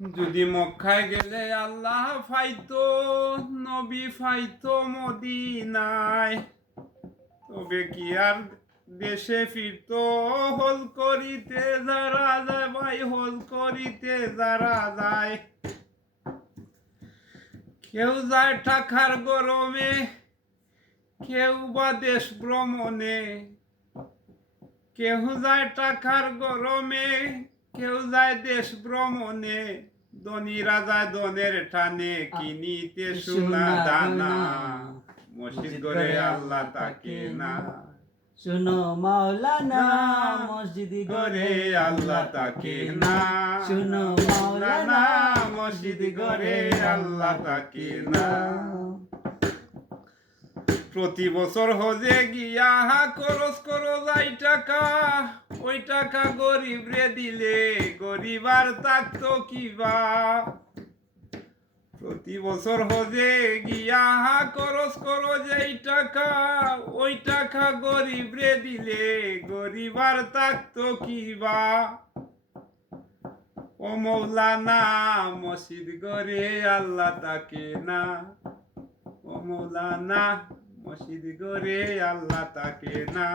যদি মক্কায় গেলে আল্লাহ ফাইতো, নবী ফাইতো মদিনায়, তবে কি আর দেশে ফিরতো? হল করিতে যারা যায় ভাই, হল করিতে যারা যায়। কেউ যায় টাকার গরমে, কেউ বা দেশ ভ্রমণে। কেউ যায় টাকার গরমে, কেউ যায় দেশ ভ্রমণে। ধনীরা যায় ধনের টানে, কিনিতে সোনা দানা। মসজিদ গড়ে আল্লাহ তাকে না। শুনো মাওলানা, মসজিদ গড়ে আল্লাহ তাকে না। শুনো মাওলানা, মসজিদ গড়ে আল্লাহ তাকে না। প্রতি বছর হজে গিয়া খরচ করো যাই টাকা, ওই টাকা গরিব রে দিলে গরিব আর থাকতো কিবা। প্রতি বছর হজে গিয়া খরচ করো যেই টাকা, ওই টাকা গরিব রে দিলে গরিব আর থাকতো কিবা। ও মৌলানা, মসজিদ গড়ে আল্লাহ তাকে না। ও মৌলানা, মসজিদ গড়ে আল্লাহ তাকে না।